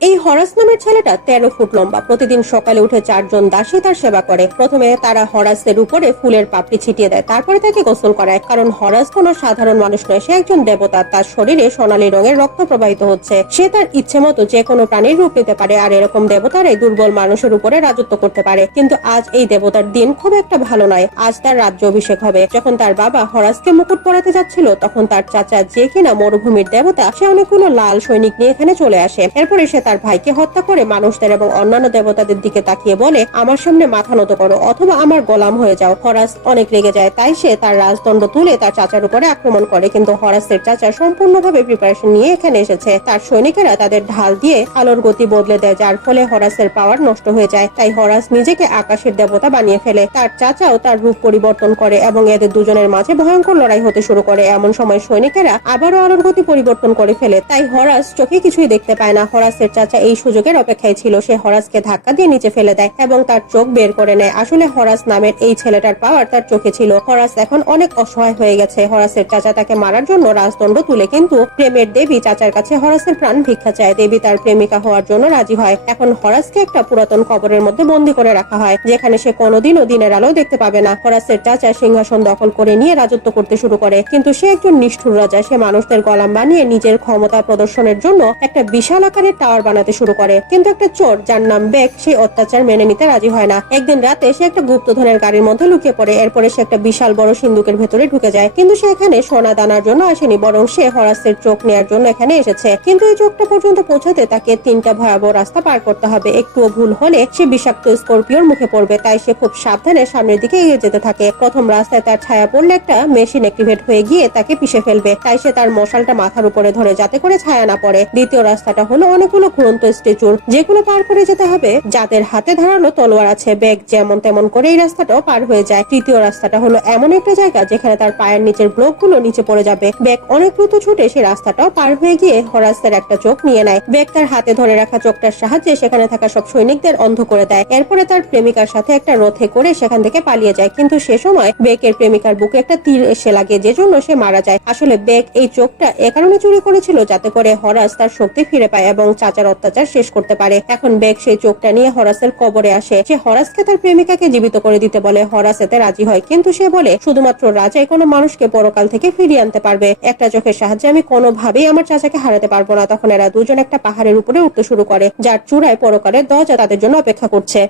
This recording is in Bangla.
এই হরাস নামের ছেলেটা 13 ফুট লম্বা। প্রতিদিন সকালে উঠে 4 জন দাসী তার সেবা করে। প্রথমে তারা হরাসের উপরে ফুলের পাপড়ি ছিটিয়ে দেয়, তারপরে তাকে গোসল করায়। কারণ হরাস কোনো সাধারণ মানুষ নয়, সে একজন দেবতা। তার শরীরে সোনালী রঙের রক্ত প্রবাহিত হচ্ছে। সে তার ইচ্ছে মতো যে কোনো প্রাণীর রূপ নিতে পারে, আর এরকম দেবতারাই দুর্বল মানুষের উপরে রাজত্ব করতে পারে। কিন্তু আজ এই দেবতার দিন খুব একটা ভালো নয়। আজ তার রাজ্য অভিষেক হবে। যখন তার বাবা হরাসকে মুকুট পরাতে যাচ্ছিল, তখন তার চাচা, যে কিনা মরুভূমির দেবতা, সে অনেকগুলো লাল সৈনিক নিয়ে এখানে চলে আসে। এরপরে সে তার ভাইকে হত্যা করে মানুষদের এবং অন্যান্য দেবতাদের দিকে তাকিয়ে বলে, আমার সামনে মাথা নত করো অথবা আমার গোলাম হয়ে যাও। হরাস অনেক রেগে যায়, তাই সে তার রাজদণ্ড তুলে তার চাচার উপরে আক্রমণ করে। কিন্তু হরাসের চাচা সম্পূর্ণভাবে প্রিপারেশন নিয়ে এখানে এসেছে। তার সৈনিকেরা তাদের ঢাল দিয়ে আলোর গতি বদলে দেয়, যার ফলে হরাসের পাওয়ার নষ্ট হয়ে যায়। তাই হরাস নিজেকে আকাশের দেবতা বানিয়ে ফেলে। তার চাচাও তার রূপ পরিবর্তন করে এবং এদের দুজনের মাঝে ভয়ঙ্কর লড়াই হতে শুরু করে। এমন সময় সৈনিকেরা আবারও আলোর গতি পরিবর্তন করে ফেলে, তাই হরাস চোখে কিছুই দেখতে পায় না। হরাসের চাচা এই সুযোগের অপেক্ষায় ছিল। সে হরাসকে ধাক্কা দিয়ে নিচে ফেলে দেয় এবং তার চোখ বের করে নেয়। আসলে হরাস নামের এই ছেলেটার পাওয়ার তার চোখে ছিল। হরাস এখন অনেক অসহায় হয়ে গেছে। হরাসের চাচা তাকে মারার জন্য রাজদণ্ড তুলে, কিন্তু প্রেমের দেবী চাচার কাছে হরাসের প্রাণ ভিক্ষা চায়। দেবী তার প্রেমিকা হওয়ার জন্য রাজি হয়। এখন হরাসকে একটা পুরাতন কবরের মধ্যে বন্দী করে রাখা হয়, যেখানে সে কোনোদিনও দিনের আলো দেখতে পাবে না। হরাসের চাচা সিংহাসন দখল করে নিয়ে রাজত্ব করতে শুরু করে, কিন্তু সে একজন নিষ্ঠুর রাজা। সে মানুষদের গোলাম বানিয়ে নিজের ক্ষমতা প্রদর্শনের জন্য একটা বিশাল আকারের টাওয়ার বানাতে শুরু করে। কিন্তু একটা চোর যার নাম বেক, সেই অত্যাচার মেনে নিতে রাজি হয় না। একদিন রাতে সে একটা গুপ্তধনের গাড়ির মধ্যে লুকিয়ে পড়ে। এরপরে সে একটা বিশাল বড় সিন্ধুকের ভেতরে ঢুকে যায়। কিন্তু সে এখানে সোনা দানার জন্য আসেনি, বরং সে হরাসের চোখ নেয়ার জন্য এখানে এসেছে। কিন্তু এই চোখটা পর্যন্ত পৌঁছাতে তাকে 3টা ভয়াবহ রাস্তা পার করতে হবে। একটুও ভুল হলে সে বিষাক্ত স্করপিওর মুখে পড়বে। তাই সে খুব সাবধানে সামনের দিকে এগিয়ে যেতে থাকে। প্রথম রাস্তায় তার ছায়া পড়লে একটা মেশিন অ্যাক্টিভেট হয়ে গিয়ে তাকে পিষে ফেলবে। তাই সে তার মশালটা মাথার উপরে ধরে, যাতে করে ছায়া না পড়ে। দ্বিতীয় রাস্তাটা হলো অনেকগুলো ঘুরন্ত স্ট্যাচুর, যেগুলো পার করে যেতে হবে যাদের হাতে ধারালো তলোয়ার আছে। বেগ যেমন তেমন করে এই রাস্তাটাও পার হয়ে যায়। তৃতীয় রাস্তাটা হলো এমন একটা জায়গা যেখানে তার পায়ের নিচের ব্লক গুলো নিচে পড়ে যাবে। বেগ অনেক দ্রুত ছুটে সেই রাস্তাটাও পার হয়ে গিয়ে হরাসের একটা চোখ নিয়ে নেয়। বেগ তার হাতে ধরে রাখা চোখটার সাহায্যে সেখানে থাকা সব সৈনিকদের অন্ধ করে দেয়। এরপরে তার প্রেমিকার সাথে একটা রথে করে সেখান থেকে পালিয়ে যায়। কিন্তু সে সময় বেকের প্রেমিকার বুকে একটা তীর এসে লাগে, যে জন্য সে মারা যায়। আসলে বেগ এই চোখটা এ কারণে চুরি করেছিল যাতে করে হরাস তার শক্তি ফিরে পায় এবং চাচার অত্যাচার শেষ করতে পারে। এখন বেগ সেই চোখটা নিয়ে হরাসের কবরে আসে। সে হরাসকে তার প্রেমিকাকে জীবিত করে দিতে বলে। হরাস এতে রাজি হয়, কিন্তু সে বলে শুধুমাত্র রাজাই কোনো মানুষকে পরকাল থেকে ফিরিয়ে আনতে পারবে। একটা চোখের সাহায্যে আমি কোনোভাবেই আমার চাচাকে হারাতে পারবো না। তখন এরা দুজন একটা পাহাড়ের উপরে উঠতে শুরু করে, যার চূড়ায় পরকালের দরজা তাদের জন্য অপেক্ষা করছে।